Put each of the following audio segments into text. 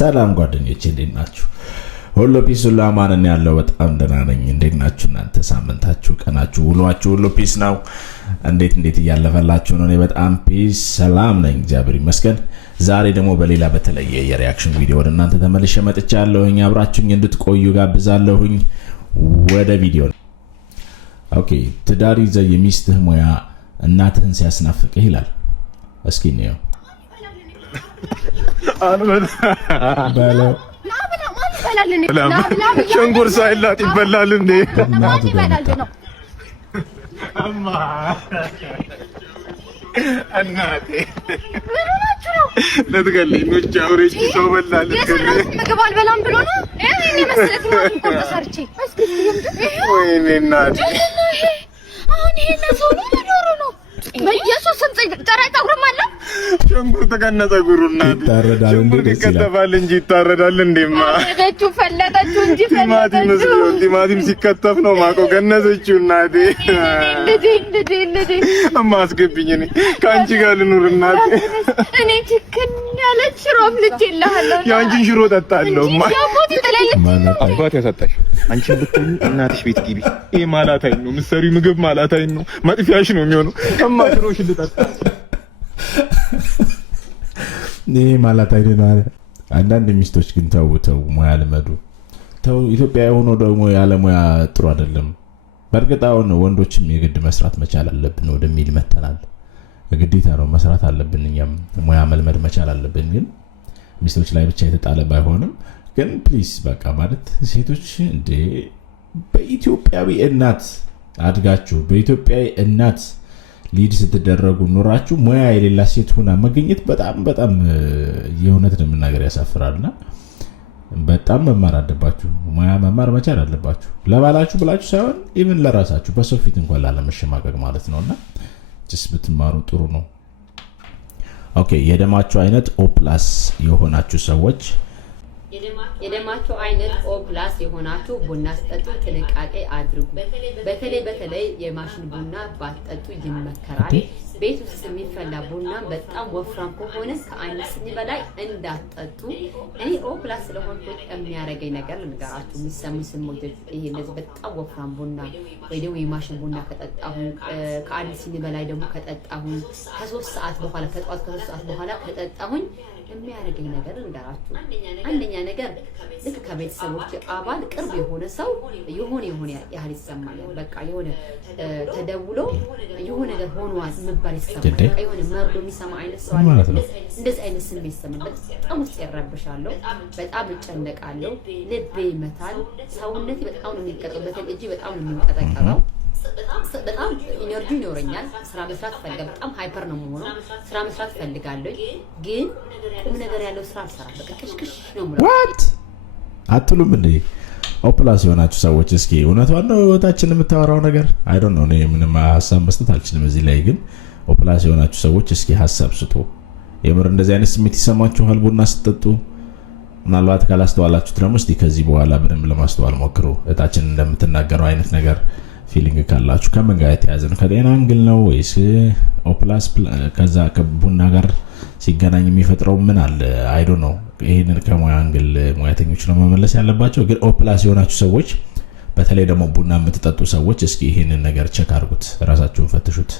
ሰላም ጓደኞቼ እንዴት ናችሁ? ሁሉ ፒስ ሁሉ አማን ያለው በጣም ደህና ነኝ። እንዴት ናችሁ እናንተ? ሳምንታችሁ፣ ቀናችሁ፣ ውሏችሁ ሁሉ ፒስ ነው? እንዴት እያለፈላችሁ ነው? እኔ በጣም ፒስ ሰላም ነኝ፣ እግዚአብሔር ይመስገን። ዛሬ ደግሞ በሌላ በተለየ የሪአክሽን ቪዲዮ ወደ እናንተ ተመልሼ መጥቻለሁኝ። አብራችሁኝ እንድትቆዩ ጋብዛለሁኝ። ወደ ቪዲዮ። ኦኬ፣ ትዳር ይዘህ የሚስትህ ሙያ እናትህን ሲያስናፍቅህ ይላል። እስኪ ነው ሸንጉር ሳይላጥ ይበላል እንዴ? እናቴ ለትገለኝ ብቻ አውሬጅ ሰው በላል ምግብ አልበላም ብሎ ነው እኔ መስለት ማለት ነው ሰርቼ ወይኔ እናቴ አሁን ይሄ ለሰው ነው በኢየሱስ ስም ጠራይ ታውረም አለ ሸንጉር ተቀነጠ ጉሩ እናቴ ይታረዳል እንዴ? ደስ ይላል። ይከተፋል እንጂ ይታረዳል እንዴማ? ፈለጠችው እንጂ ቲማቲም ሲከተፍ ነው ማቆ ገነዘችው እናቴ። እንዴ አማስገብኝ እኔ ካንቺ ጋር ልኑር እናቴ። እኔ ትክክል ያለች ሽሮ አፍልቼልሃለሁ። ያንቺን ሽሮ ጠጣለሁማ። ያቦት ተለልኝ አባት ያሰጣሽ አንቺን ብትሆኚ እናትሽ ቤት ግቢ። ይሄ ማላታይ ነው ምሰሪ ምግብ ማላታይ ነው መጥፊያሽ ነው የሚሆነው። እማ ሽሮሽ ልጠጣ ይሄ ማለት አይደለም። አንዳንድ ሚስቶች ግን ተው ሙያ ልመዱ። ተው ኢትዮጵያ ሆኖ ደግሞ ያለ ሙያ ጥሩ አይደለም። በእርግጥ አሁን ወንዶችም የግድ መስራት መቻል አለብን ወደሚል መተናል። ግዴታ ነው መስራት አለብን፣ እኛም ሙያ መልመድ መቻል አለብን። ግን ሚስቶች ላይ ብቻ የተጣለ ባይሆንም ግን ፕሊስ በቃ ማለት ሴቶች እንደ በኢትዮጵያዊ እናት አድጋችሁ በኢትዮጵያዊ እናት ሊድ ስትደረጉ ኖራችሁ ሙያ የሌላ ሴት ሆና መገኘት በጣም የእውነት ለምናገር ያሳፍራልና በጣም መማር አለባችሁ። ሙያ መማር መቻል አለባችሁ። ለባላችሁ ብላችሁ ሳይሆን ኢቭን ለራሳችሁ በሰው ፊት እንኳን ላለመሸማቀቅ ማለት ነውና ጅስ ብትማሩ ጥሩ ነው። ኦኬ፣ የደማችሁ አይነት O+ የሆናችሁ ሰዎች የደማቸው አይነት O+ የሆናችሁ ቡና ስጠጡ ጥንቃቄ አድርጉ። በተለይ የማሽን ቡና ባትጠጡ ይመከራል። ቤት ውስጥ የሚፈላ ቡና በጣም ወፍራም ከሆነ ከአንድ ስኒ በላይ እንዳትጠጡ። እኔ O+ ስለሆንኩት የሚያረጋኝ ነገር ልንገራችሁ። የሚሰሙ ስሞች ይሄ እንደዚህ በጣም ወፍራም ቡና ወይ ደግሞ የማሽን ቡና ከጠጣሁ ከአንድ ስኒ በላይ ደግሞ ከጠጣሁ ከ3 ሰዓት በኋላ ከጠዋት ከ3 ሰዓት በኋላ ከጠጣሁኝ የሚያረጋኝ ነገር ልንገራችሁ። አንደኛ ነገር ልክ ከቤተሰቦች አባል ቅርብ የሆነ ሰው የሆነ ያህል ይሰማኛል። በቃ የሆነ ተደውሎ የሆነ ነገር ሆኗል መባል ይሰማል። በቃ የሆነ መርዶ የሚሰማ አይነት ሰው አለ። እንደዚህ አይነት ስሜት ይሰማል። በጣም ውስጥ ይረብሻለሁ፣ በጣም እጨነቃለሁ፣ ልቤ ይመታል፣ ሰውነቴ በጣም ነው የሚንቀጠቀጠው፣ በተለይ እጄ በጣም ነው የሚንቀጠቀጠው። በጣም ኢነርጂ ይኖረኛል። ስራ መስራት ፈልጋለሁ። በጣም ሃይፐር ነው የምሆነው። ስራ መስራት ፈልጋለሁ፣ ግን ቁም ነገር ያለው ስራ አልሰራም። በቃ ቅሽቅሽ ነው ማለት ዋት አትሉም እንዴ? O+ የሆናችሁ ሰዎች እስኪ እውነቷን ነው ህይወታችን የምታወራው ነገር አይ ዶንት ኖ። እኔ ምንም ሐሳብ መስጠት አልችልም እዚህ ላይ። ግን O+ የሆናችሁ ሰዎች እስኪ ሐሳብ ስጡ። የምር እንደዚህ አይነት ስሜት ይሰማችኋል ቡና ስትጠጡ? ምናልባት ካላስተዋላችሁት ደግሞ እስቲ ከዚህ በኋላ በደንብ ለማስተዋል ሞክሩ። እህታችን እንደምትናገረው አይነት ነገር ፊሊንግ ካላችሁ ከምን ጋር የተያዘ ነው? ከጤና አንግል ነው ወይስ O+ ከዛ ከቡና ጋር ሲገናኝ የሚፈጥረው ምን አለ? አይ ዶንት ኖ። ይሄንን ከሙያ አንግል ሙያተኞች ነው መመለስ ያለባቸው። ግን O+ የሆናችሁ ሰዎች በተለይ ደግሞ ቡና የምትጠጡ ሰዎች እስኪ ይሄንን ነገር ቼክ አድርጉት፣ ራሳችሁን ፈትሹት።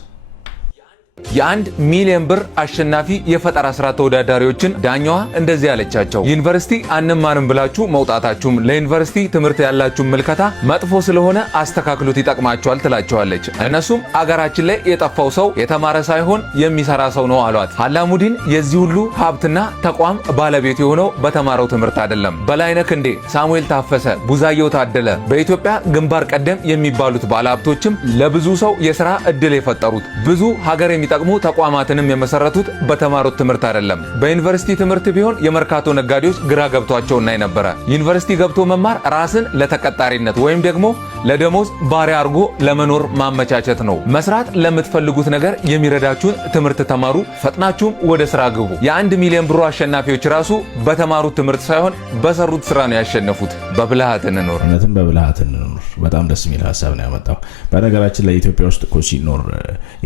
የ1 ሚሊዮን ብር አሸናፊ የፈጠራ ስራ ተወዳዳሪዎችን ዳኛዋ እንደዚህ ያለቻቸው፣ ዩኒቨርሲቲ አንማርም ብላችሁ መውጣታችሁም ለዩኒቨርሲቲ ትምህርት ያላችሁ ምልከታ መጥፎ ስለሆነ አስተካክሉት፣ ይጠቅማችኋል ትላቸዋለች። እነሱም አገራችን ላይ የጠፋው ሰው የተማረ ሳይሆን የሚሰራ ሰው ነው አሏት። አላሙዲን የዚህ ሁሉ ሀብትና ተቋም ባለቤት የሆነው በተማረው ትምህርት አይደለም። በላይነህ ክንዴ፣ ሳሙኤል ታፈሰ፣ ቡዛየው ታደለ በኢትዮጵያ ግንባር ቀደም የሚባሉት ባለሀብቶችም ለብዙ ሰው የሥራ ዕድል የፈጠሩት ብዙ ሀገር የሚጠቅሙ ተቋማትንም የመሰረቱት በተማሩት ትምህርት አይደለም። በዩኒቨርሲቲ ትምህርት ቢሆን የመርካቶ ነጋዴዎች ግራ ገብቷቸው እናይ ነበረ። ዩኒቨርሲቲ ገብቶ መማር ራስን ለተቀጣሪነት ወይም ደግሞ ለደሞዝ ባሪያ አርጎ ለመኖር ማመቻቸት ነው። መስራት ለምትፈልጉት ነገር የሚረዳችሁን ትምህርት ተማሩ፣ ፈጥናችሁም ወደ ስራ ግቡ። የ1 ሚሊዮን ብር አሸናፊዎች ራሱ በተማሩት ትምህርት ሳይሆን በሰሩት ስራ ነው ያሸነፉት። በብልሃት እንኖር። እነተም በብልሃት እንኖር። በጣም ደስ የሚል ሐሳብ ነው ያመጣው። በነገራችን ላይ ኢትዮጵያ ውስጥ እኮ ሲኖር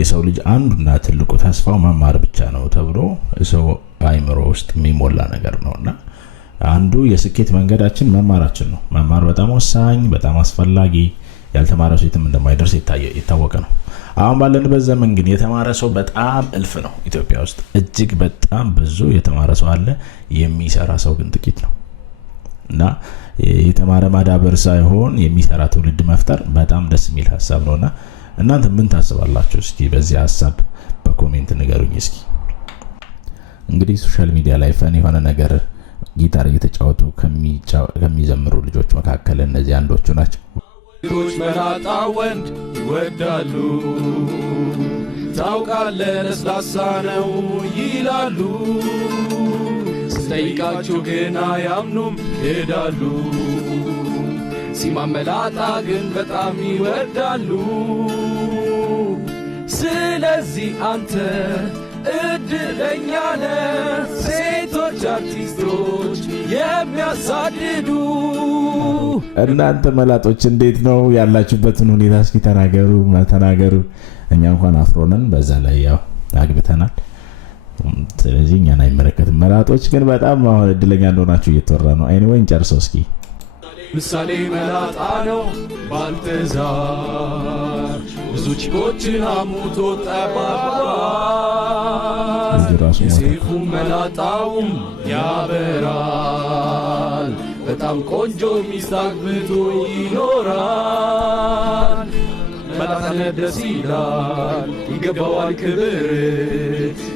የሰው ልጅ አንዱና ትልቁ ተስፋው መማር ብቻ ነው ተብሎ ሰው አይምሮ ውስጥ የሚሞላ ነገር ነውና አንዱ የስኬት መንገዳችን መማራችን ነው። መማር በጣም ወሳኝ፣ በጣም አስፈላጊ፣ ያልተማረ ሰው የትም እንደማይደርስ የታወቀ ነው። አሁን ባለንበት ዘመን ግን የተማረ ሰው በጣም እልፍ ነው። ኢትዮጵያ ውስጥ እጅግ በጣም ብዙ የተማረ ሰው አለ፣ የሚሰራ ሰው ግን ጥቂት ነው። እና የተማረ ማዳበር ሳይሆን የሚሰራ ትውልድ መፍጠር በጣም ደስ የሚል ሀሳብ ነውና እናንተ ምን ታስባላችሁ? እስኪ በዚህ ሀሳብ በኮሜንት ንገሩኝ። እስኪ እንግዲህ ሶሻል ሚዲያ ላይ ፈን የሆነ ነገር ጊታር እየተጫወቱ ከሚዘምሩ ልጆች መካከል እነዚህ አንዶቹ ናቸው። ሴቶች መላጣ ወንድ ይወዳሉ፣ ታውቃለህ ለስላሳ ነው ይላሉ። ስጠይቃቸው ግን አያምኑም ይሄዳሉ። ሲማመላጣ ግን በጣም ይወዳሉ። ስለዚህ አንተ እድለኛ ነህ፣ ሴቶች አርቲስቶች የሚያሳድዱ። እናንተ መላጦች እንዴት ነው ያላችሁበትን ሁኔታ እስኪ ተናገሩ። እኛ እንኳን አፍሮነን በዛ ላይ ያው አግብተናል። ስለዚህ እኛን አይመለከትም። መላጦች ግን በጣም አሁን እድለኛ እንደሆናችሁ እየተወራ ነው። ኤኒዌይ እንጨርሰው እስኪ። ምሳሌ መላጣ ነው ባልተዛር፣ ብዙ ቺኮችን አሙቶ ጠባባል። የሴፉ መላጣውም ያበራል፣ በጣም ቆንጆ ሚስት አግብቶ ይኖራል። መላጣነት ደስ ይላል፣ ይገባዋል ክብር፣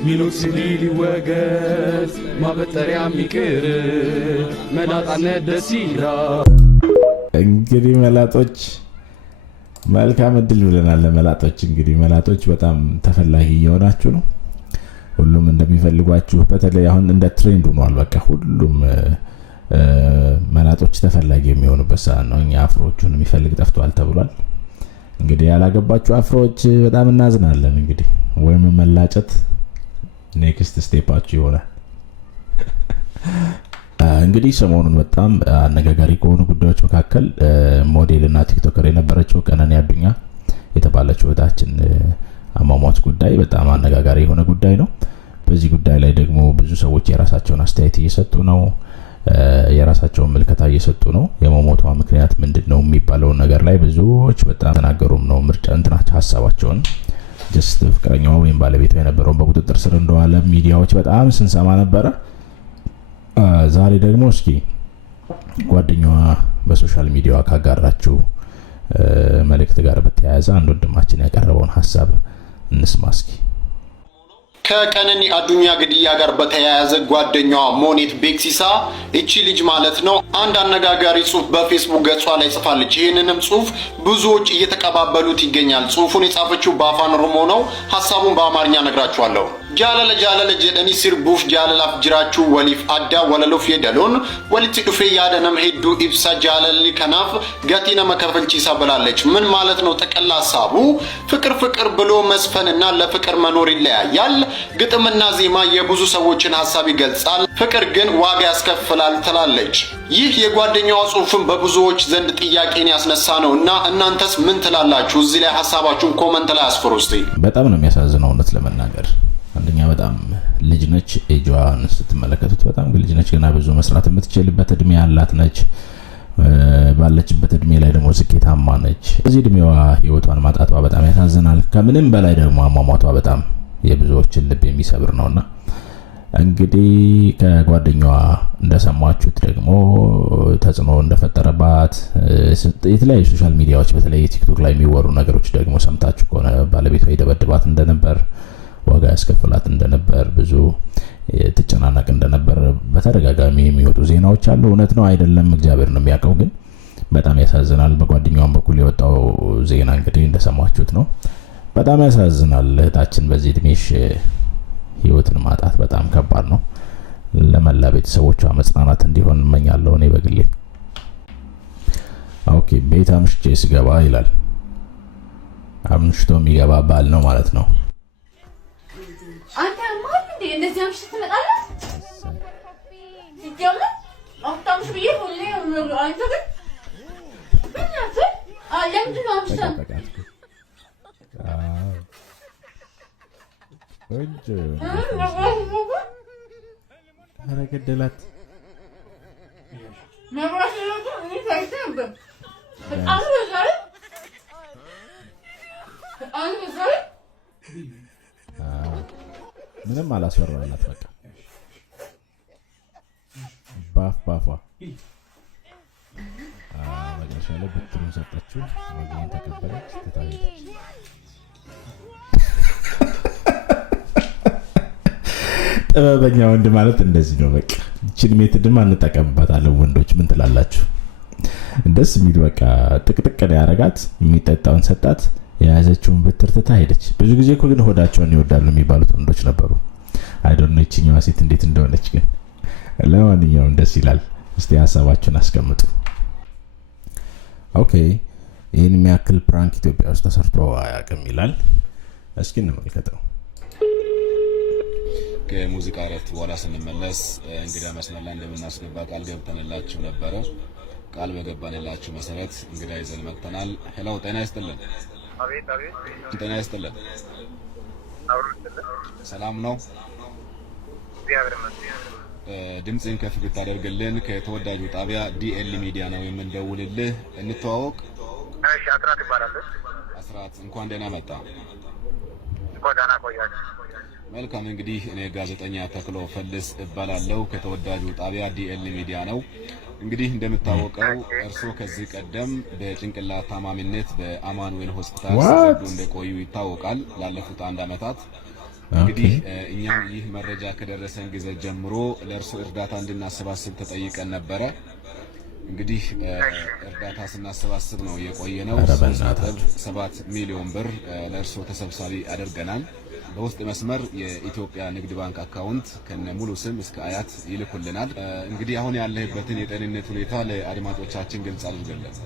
ሚኖክሲዲል ይወገድ ማበጠሪያ ሚቅር። መላጣነት ደስ ይላል። እንግዲህ መላጦች መልካም እድል ብለናል ለመላጦች። እንግዲህ መላጦች በጣም ተፈላጊ እየሆናችሁ ነው። ሁሉም እንደሚፈልጓችሁ፣ በተለይ አሁን እንደ ትሬንድ ሆኗል። በቃ ሁሉም መላጦች ተፈላጊ የሚሆኑበት ሰዓት ነው። እኛ አፍሮቹን የሚፈልግ ጠፍቷል ተብሏል። እንግዲህ ያላገባችሁ አፍሮች በጣም እናዝናለን። እንግዲህ ወይም መላጨት ኔክስት ስቴፓችሁ ይሆናል። እንግዲህ ሰሞኑን በጣም አነጋጋሪ ከሆኑ ጉዳዮች መካከል ሞዴልና ቲክቶከር የነበረችው ቀነኒ አዱኛ የተባለችው እህታችን አሟሟት ጉዳይ በጣም አነጋጋሪ የሆነ ጉዳይ ነው። በዚህ ጉዳይ ላይ ደግሞ ብዙ ሰዎች የራሳቸውን አስተያየት እየሰጡ ነው፣ የራሳቸውን ምልከታ እየሰጡ ነው። የመሞቷ ምክንያት ምንድነው የሚባለው ነገር ላይ ብዙዎች በጣም ተናገሩም ነው ምርጫ እንትናቸው ሀሳባቸውን። ጀስት ፍቅረኛዋ ወይም ባለቤቷ የነበረውን በቁጥጥር ስር እንደዋለ ሚዲያዎች በጣም ስንሰማ ነበረ። ዛሬ ደግሞ እስኪ ጓደኛዋ በሶሻል ሚዲያዋ ካጋራችው መልእክት ጋር በተያያዘ አንድ ወንድማችን ያቀረበውን ሀሳብ እንስማ እስኪ። ከቀነኒ አዱኛ ግድያ ጋር በተያያዘ ጓደኛዋ ሞኔት ቤክሲሳ እቺ ልጅ ማለት ነው አንድ አነጋጋሪ ጽሁፍ በፌስቡክ ገጿ ላይ ጽፋለች። ይህንንም ጽሁፍ ብዙዎች እየተቀባበሉት ይገኛል። ጽሁፉን የጻፈችው በአፋን ኦሮሞ ነው። ሀሳቡን በአማርኛ ነግራችኋለሁ። ጃለለ ጀደኒ ሲርቡፍ ጃለላፍ ጅራችሁ ወሊፍ አዳ ወለሉፍ የደሉን ወሊት ዱፌ ያደነም ሄዱ ኢብሳ ጃለሊ ከናፍ ገቲነ መከፈልቺሳ ብላለች። ምን ማለት ነው? ጠቅላላ ሀሳቡ ፍቅር ብሎ መስፈንና ለፍቅር መኖር ይለያያል። ግጥምና ዜማ የብዙ ሰዎችን ሀሳብ ይገልጻል፣ ፍቅር ግን ዋጋ ያስከፍላል ትላለች። ይህ የጓደኛዋ ጽሁፍን በብዙዎች ዘንድ ጥያቄን ያስነሳ ነው እና እናንተስ ምን ትላላችሁ? እዚህ ላይ ሀሳባችሁን ኮመንት ላይ አስፍሩ እስቲ። በጣም ነው የሚያሳዝነው እውነት ለመናገር። አንደኛ በጣም ልጅ ነች፣ ኤጇን ስትመለከቱት በጣም ልጅ ነች፣ ገና ብዙ መስራት የምትችልበት እድሜ ያላት ነች። ባለችበት እድሜ ላይ ደግሞ ስኬታማ ነች። በዚህ እድሜዋ ህይወቷን ማጣቷ በጣም ያሳዝናል። ከምንም በላይ ደግሞ አሟሟቷ በጣም የብዙዎችን ልብ የሚሰብር ነውና እንግዲህ ከጓደኛዋ እንደሰማችሁት ደግሞ ተጽዕኖ እንደፈጠረባት የተለያዩ ሶሻል ሚዲያዎች በተለይ ቲክቶክ ላይ የሚወሩ ነገሮች ደግሞ ሰምታችሁ ከሆነ ባለቤቷ ይደበድባት እንደነበር፣ ዋጋ ያስከፍላት እንደነበር፣ ብዙ ትጨናነቅ እንደነበር በተደጋጋሚ የሚወጡ ዜናዎች አሉ። እውነት ነው አይደለም እግዚአብሔር ነው የሚያውቀው፣ ግን በጣም ያሳዝናል። በጓደኛዋም በኩል የወጣው ዜና እንግዲህ እንደሰማችሁት ነው። በጣም ያሳዝናል። እህታችን በዚህ እድሜሽ ህይወትን ማጣት በጣም ከባድ ነው። ለመላ ቤተሰቦቿ መጽናናት እንዲሆን እመኛለሁ እኔ በግሌ። ኦኬ ቤት አምሽቼ ስገባ ይላል። አምሽቶ የሚገባ ባል ነው ማለት ነው። አንተ ማን እንዴ እንደዚህ አምሽት ትመጣለህ? ይጀምር አፍታምሽ ብዬ ሁሌ አንተ ግን በእናትህ ለምንድን ነው አምሽተን ኧረ ገደላት። መብራት ነው እኔ ታይተህ በጣም በዛሬ ምንም አላስወራላት። በቃ ባፏ መጨረሻ ላይ ብትሩን ሰጠችው። ወገን ተቀበለች፣ ተታየች። ጥበበኛ ወንድ ማለት እንደዚህ ነው። በቃ እቺን ሜትድም አንጠቀምባታለን ወንዶች። ምን ትላላችሁ? ደስ የሚል በቃ ጥቅጥቅ ያረጋት፣ የሚጠጣውን ሰጣት፣ የያዘችውን ብትር ትታ ሄደች። ብዙ ጊዜ እኮ ግን ሆዳቸውን ይወዳሉ የሚባሉት ወንዶች ነበሩ። አይ ዶንት ኖ እቺኛዋ ሴት እንዴት እንደሆነች ግን። ለማንኛውም ደስ ይላል። እስቲ ሀሳባችሁን አስቀምጡ። ኦኬ፣ ይህን የሚያክል ፕራንክ ኢትዮጵያ ውስጥ ተሰርቶ አያውቅም ይላል። እስኪ እንመልከተው። ከሙዚቃ እረፍት በኋላ ስንመለስ እንግዳ መስመር ላይ እንደምናስገባ ቃል ገብተንላችሁ ነበረ። ቃል በገባንላችሁ መሰረት እንግዳ ይዘን መጥተናል። ሄሎ፣ ጤና ይስጥልን። አቤት አቤት። ጤና ይስጥልን። ሰላም ነው? ድምፅን ከፍ ብታደርግልን። ከተወዳጁ ጣቢያ ዲኤል ሚዲያ ነው የምንደውልልህ። እንተዋወቅ። እሺ፣ አስራት ይባላል። አስራት፣ እንኳን ደህና መጣ። እንኳን ደህና ቆያችሁ። መልካም። እንግዲህ እኔ ጋዜጠኛ ተክሎ ፈልስ እባላለሁ። ከተወዳጁ ጣቢያ ዲኤል ሚዲያ ነው። እንግዲህ እንደምታወቀው እርስዎ ከዚህ ቀደም በጭንቅላት ታማሚነት በአማኑኤል ሆስፒታል ሲረዱ እንደቆዩ ይታወቃል ላለፉት 1 ዓመታት። እንግዲህ እኛም ይህ መረጃ ከደረሰን ጊዜ ጀምሮ ለእርስዎ እርዳታ እንድናሰባስብ ተጠይቀን ነበረ። እንግዲህ እርዳታ ስናሰባስብ ነው የቆየነው። 3.7 ሚሊዮን ብር ለእርስዎ ተሰብሳቢ አድርገናል። በውስጥ መስመር የኢትዮጵያ ንግድ ባንክ አካውንት ከነ ሙሉ ስም እስከ አያት ይልኩልናል። እንግዲህ አሁን ያለህበትን የጤንነት ሁኔታ ለአድማጮቻችን ግልጽ አድርገልን።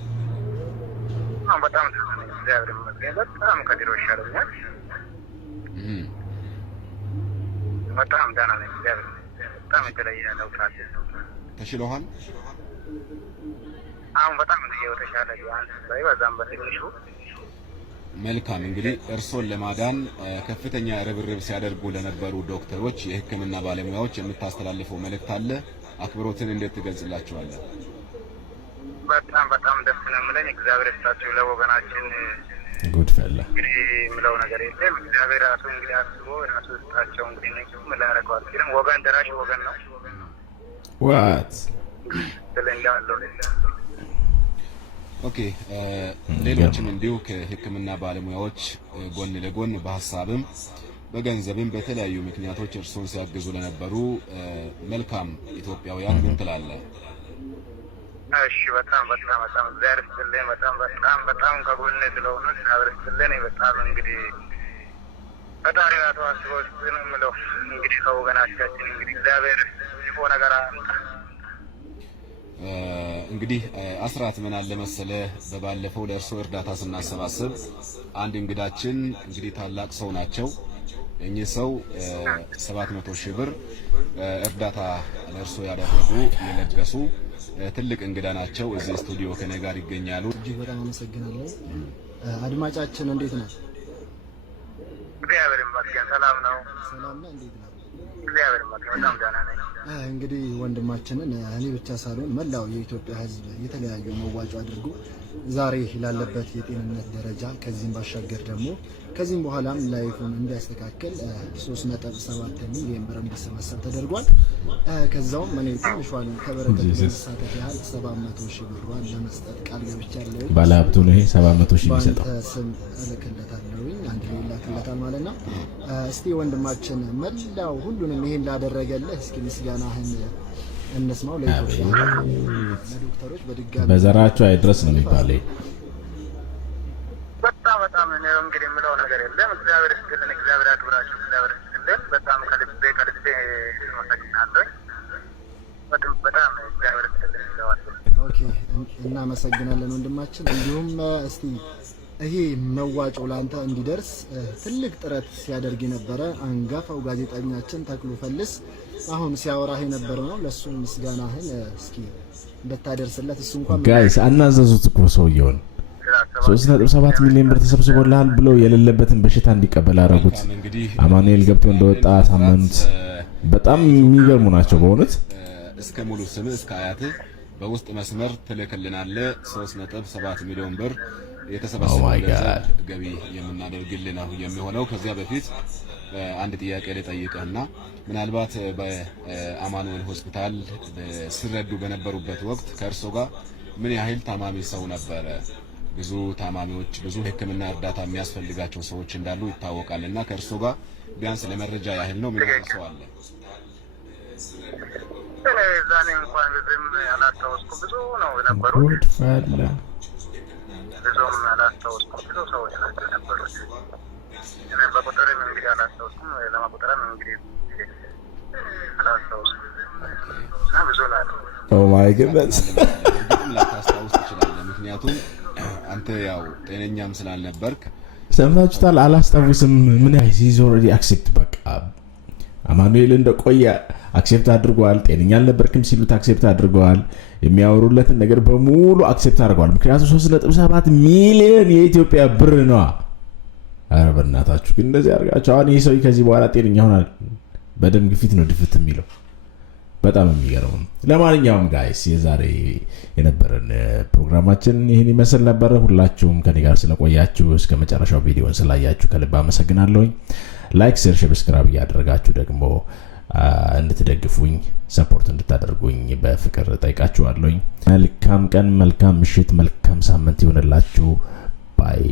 በጣም እግዚአብሔር ይመስገን፣ በጣም ከድሮ ይሻለኛል። በጣም ደህና ነኝ። እግዚአብሔር በጣም የተለየ ለውጥ አለ። ተሽሎሃል? አሁን በጣም የተሻለ ቢያንስ በዛም በትንሹ። መልካም። እንግዲህ እርሶን ለማዳን ከፍተኛ ርብርብ ሲያደርጉ ለነበሩ ዶክተሮች፣ የሕክምና ባለሙያዎች የምታስተላልፈው መልእክት አለ? አክብሮትን እንዴት ትገልጽላቸዋለህ? በጣም በጣም ደስ ነው የምለኝ። እግዚአብሔር ይስጣቸው ለወገናችን። ጉድ ፈላ እንግዲህ የምለው ነገር የለም። እግዚአብሔር ራሱ እንግዲህ አስቦ ራሱ ይስጣቸው። እንግዲህ ምን ላደርገው አልችልም። ወገን ደራሽ ወገን ነው። ዋት ስለእንዳለው ኦኬ። ሌሎችም እንዲሁ ከሕክምና ባለሙያዎች ጎን ለጎን በሀሳብም በገንዘብም በተለያዩ ምክንያቶች እርሶን ሲያግዙ ለነበሩ መልካም ኢትዮጵያውያን ምን ትላለህ? እሺ፣ በጣም በጣም በጣም እግዚአብሔር ይስጥልኝ። በጣም በጣም በጣም ከጎኔ ስለሆነ እግዚአብሔር ይስጥልኝ። በጣም እንግዲህ ፈጣሪ አቶ አስቦት ነው የምለው። እንግዲህ ከወገናችን እንግዲህ እግዚአብሔር ይፎ ነገር አምጣ። እንግዲህ አስራት ምን አለ መሰለህ፣ በባለፈው ለእርሶ እርዳታ ስናሰባስብ አንድ እንግዳችን እንግዲህ ታላቅ ሰው ናቸው። እኚህ ሰው 700 ሺህ ብር እርዳታ ለእርሶ ያደረጉ የለገሱ ትልቅ እንግዳ ናቸው። እዚህ ስቱዲዮ ከኔ ጋር ይገኛሉ። እጅግ በጣም አመሰግናለሁ። አድማጫችን እንዴት ነው? እግዚአብሔር ይመስገን ሰላም ነው። ሰላም ነው። እንዴት ነው? እግዚአብሔር ይመስገን በጣም ደህና ነኝ። እንግዲህ ወንድማችንን እኔ ብቻ ሳልሆን መላው የኢትዮጵያ ሕዝብ የተለያዩ መዋጮ አድርጎ ዛሬ ላለበት የጤንነት ደረጃ ከዚህም ባሻገር ደግሞ ከዚህም በኋላም ላይፉን እንዲያስተካክል 3.7 ሚሊዮን ብር እንዲሰበሰብ ተደርጓል። ከዛውም እኔ ትንሿን ከበረከት ለመሳተፍ ያህል 700 ሺህ ብሯን ለመስጠት ቃል ገብቻለሁ። ባለሀብቱ ነው ይሄ 700 ሺህ የሚሰጠው። ስም እልክለታለሁኝ፣ አንድ ላይ ይላክለታል ማለት ነው። እስቲ ወንድማችን መላው ሁሉንም ይሄን ላደረገልህ እስኪ ምስጋናህን እንስማው። ለኢትዮጵያ ለዶክተሮች በድጋሚ በዘራቸው አይድረስ ነው የሚባለው። በጣም በጣም ነው እንግዲህ የምለው ነገር የለም። እግዚአብሔር ይስጥልን፣ እግዚአብሔር ያክብራችሁ፣ እግዚአብሔር ይስጥልን። በጣም ከልቤ አመሰግናለሁ። በጣም እግዚአብሔር ይስጥልን ይለዋለሁ። ኦኬ፣ እናመሰግናለን ወንድማችን። እንዲሁም እስቲ ይሄ መዋጮ ላንተ እንዲደርስ ትልቅ ጥረት ሲያደርግ የነበረ አንጋፋው ጋዜጠኛችን ተክሎ ፈልስ አሁን ሲያወራህ የነበረው ነው። ለሱ ምስጋናህን እስኪ እንድታደርስለት እሱ እንኳን ጋይስ አናዘዙት እኮ ሰውየውን 3.7 ሚሊዮን ብር ተሰብስቦልሃል ብሎ የሌለበትን በሽታ እንዲቀበል አደረጉት። አማኑኤል ገብቶ እንደወጣ ሳመኑት። በጣም የሚገርሙ ናቸው በእውነት። እስከ ሙሉ ስም እስከ አያት በውስጥ መስመር ትልክልናለ 3.7 ሚሊዮን ብር የተሰበሰበው ገንዘብ ገቢ የምናደርግልን ነው የሚሆነው። ከዚያ በፊት አንድ ጥያቄ ልጠይቅህና ምናልባት በአማኑኤል ሆስፒታል ሲረዱ በነበሩበት ወቅት ከእርሶ ጋር ምን ያህል ታማሚ ሰው ነበረ? ብዙ ታማሚዎች፣ ብዙ ሕክምና እርዳታ የሚያስፈልጋቸው ሰዎች እንዳሉ ይታወቃልና ከእርሶ ጋር ቢያንስ ለመረጃ ያህል ነው ምን ያህል ሰው አለ? ዛኔ እንኳን ብዙም አላስታወስኩም። ብዙ ነው የነበሩት። ብዙም አላስታወስኩም። ብዙ ሰዎች ናቸው የነበሩት። በቁጥርም እንግዲህ አላስታወስኩም። ለመቁጠርም እንግዲህ አላስታወስኩም እና ብዙ ናቸው። ኦ ማይ ጉድነስ ላታስታውስ ትችላለህ። ምክንያቱም አንተ ያው ጤነኛም ስላልነበርክ ሰምታችሁታል። አላስታውስም ምን ያህል ሂዝ ኦልሬዲ አክሴፕት በቃ አማኑኤል እንደቆየ አክሴፕት አድርጓል። ጤነኛ አልነበርክም ሲሉት አክሴፕት አድርገዋል። የሚያወሩለትን ነገር በሙሉ አክሴፕት አድርገዋል። ምክንያቱም 3.7 ሚሊዮን የኢትዮጵያ ብር ነው። ኧረ በእናታችሁ ግን እንደዚህ አድርጋችሁ አሁን ይህ ሰው ከዚህ በኋላ ጤነኛ ሆናል። በደም ግፊት ነው ድፍት የሚለው። በጣም የሚገርም። ለማንኛውም ጋይስ የዛሬ የነበረን ፕሮግራማችን ይህን ይመስል ነበር። ሁላችሁም ከኔ ጋር ስለቆያችሁ እስከ መጨረሻው ቪዲዮን ስላያችሁ ከልብ አመሰግናለሁኝ። ላይክ፣ ሼር፣ ሰብስክራይብ እያደረጋችሁ ደግሞ እንድትደግፉኝ ሰፖርት እንድታደርጉኝ በፍቅር ጠይቃችኋለሁኝ። መልካም ቀን፣ መልካም ምሽት፣ መልካም ሳምንት ይሆንላችሁ። ባይ